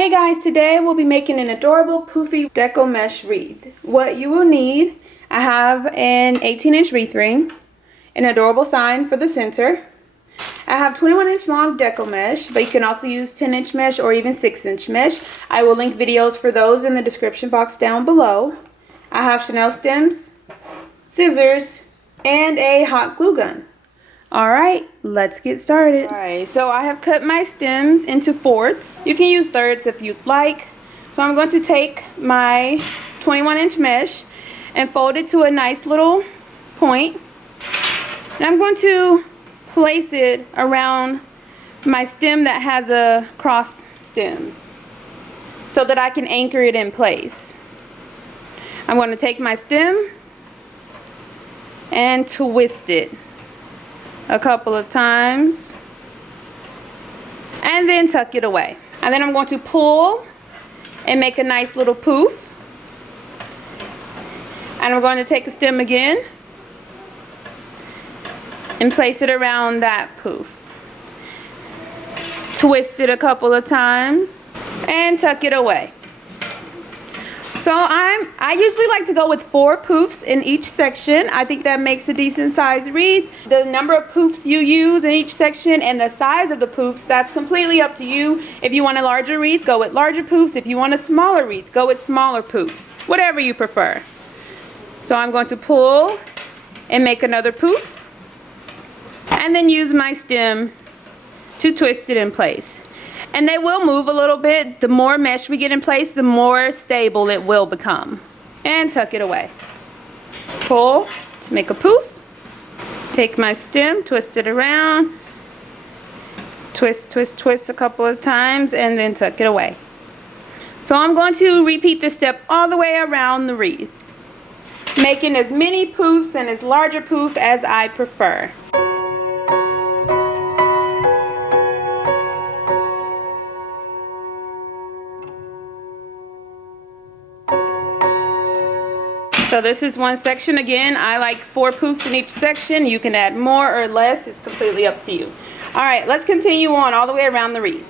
Hey guys, today we'll be making an adorable poofy deco mesh wreath. What you will need, I have an 18-inch wreath ring, an adorable sign for the center. I have 21-inch long deco mesh, but you can also use 10-inch mesh or even 6-inch mesh. I will link videos for those in the description box down below. I have Chanel stems, scissors, and a hot glue gun. Alright, let's get started. Alright, so I have cut my stems into fourths. You can use thirds if you'd like. So I'm going to take my 21-inch mesh and fold it to a nice little point. And I'm going to place it around my stem that has a cross stem so that I can anchor it in place. I'm going to take my stem and twist it a couple of times and then tuck it away. And then I'm going to pull and make a nice little poof. And I'm going to take a stem again and place it around that poof. Twist it a couple of times and tuck it away. So I usually like to go with 4 poofs in each section. I think that makes a decent sized wreath. The number of poofs you use in each section and the size of the poofs, that's completely up to you. If you want a larger wreath, go with larger poofs. If you want a smaller wreath, go with smaller poofs. Whatever you prefer. So I'm going to pull and make another poof. And then use my stem to twist it in place. And they will move a little bit. The more mesh we get in place, the more stable it will become. And tuck it away. Pull to make a poof. Take my stem, twist it around. Twist, twist, twist a couple of times and then tuck it away. So I'm going to repeat this step all the way around the wreath, making as many poofs and as large a poof as I prefer. So this is one section. Again, I like 4 poofs in each section. You can add more or less. It's completely up to you. Alright, let's continue on all the way around the wreath.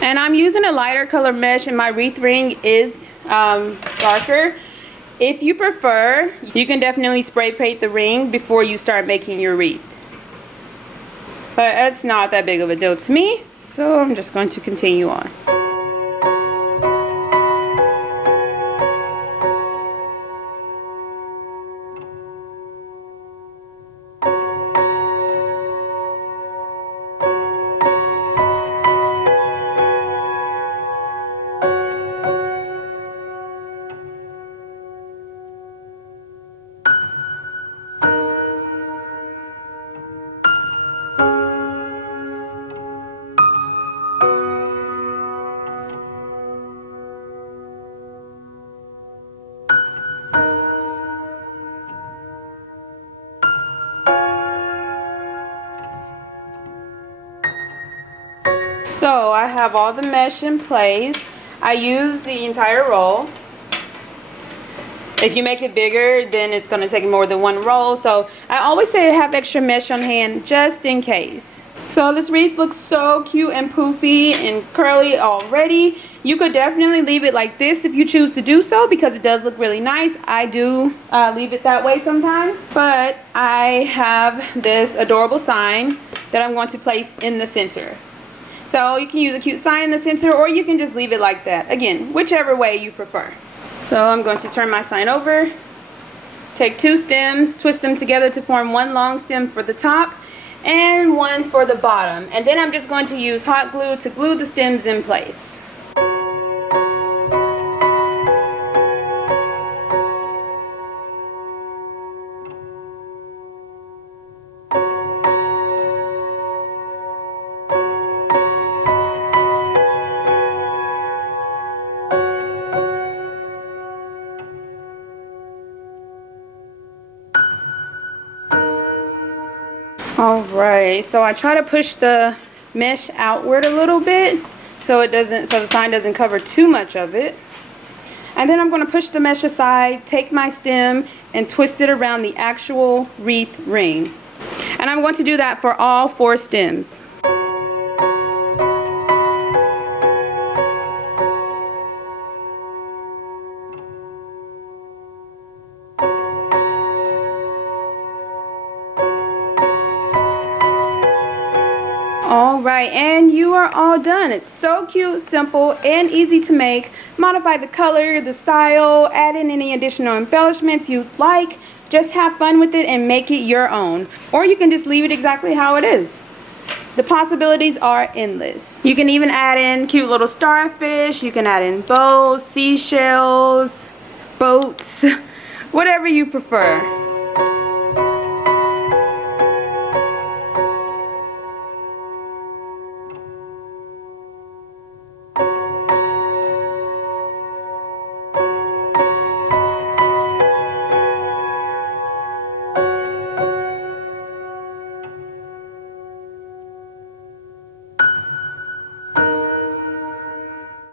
And I'm using a lighter color mesh and my wreath ring is darker. If you prefer, you can definitely spray paint the ring before you start making your wreath. But it's not that big of a deal to me, so I'm just going to continue on. So I have all the mesh in place. I use the entire roll. If you make it bigger, then it's going to take more than one roll. So I always say have extra mesh on hand just in case. So this wreath looks so cute and poofy and curly already. You could definitely leave it like this if you choose to do so, because it does look really nice. I do leave it that way sometimes. But I have this adorable sign that I'm going to place in the center. So you can use a cute sign in the center, or you can just leave it like that. Again, whichever way you prefer. So I'm going to turn my sign over. Take 2 stems, twist them together to form one long stem for the top and one for the bottom. And then I'm just going to use hot glue to glue the stems in place. Alright, so I try to push the mesh outward a little bit so the sign doesn't cover too much of it. And then I'm going to push the mesh aside, take my stem, and twist it around the actual wreath ring. And I'm going to do that for all 4 stems. Alright, and you are all done. It's so cute, simple, and easy to make. Modify the color, the style, add in any additional embellishments you like. Just have fun with it and make it your own. Or you can just leave it exactly how it is. The possibilities are endless. You can even add in cute little starfish. You can add in bows, seashells, boats, whatever you prefer.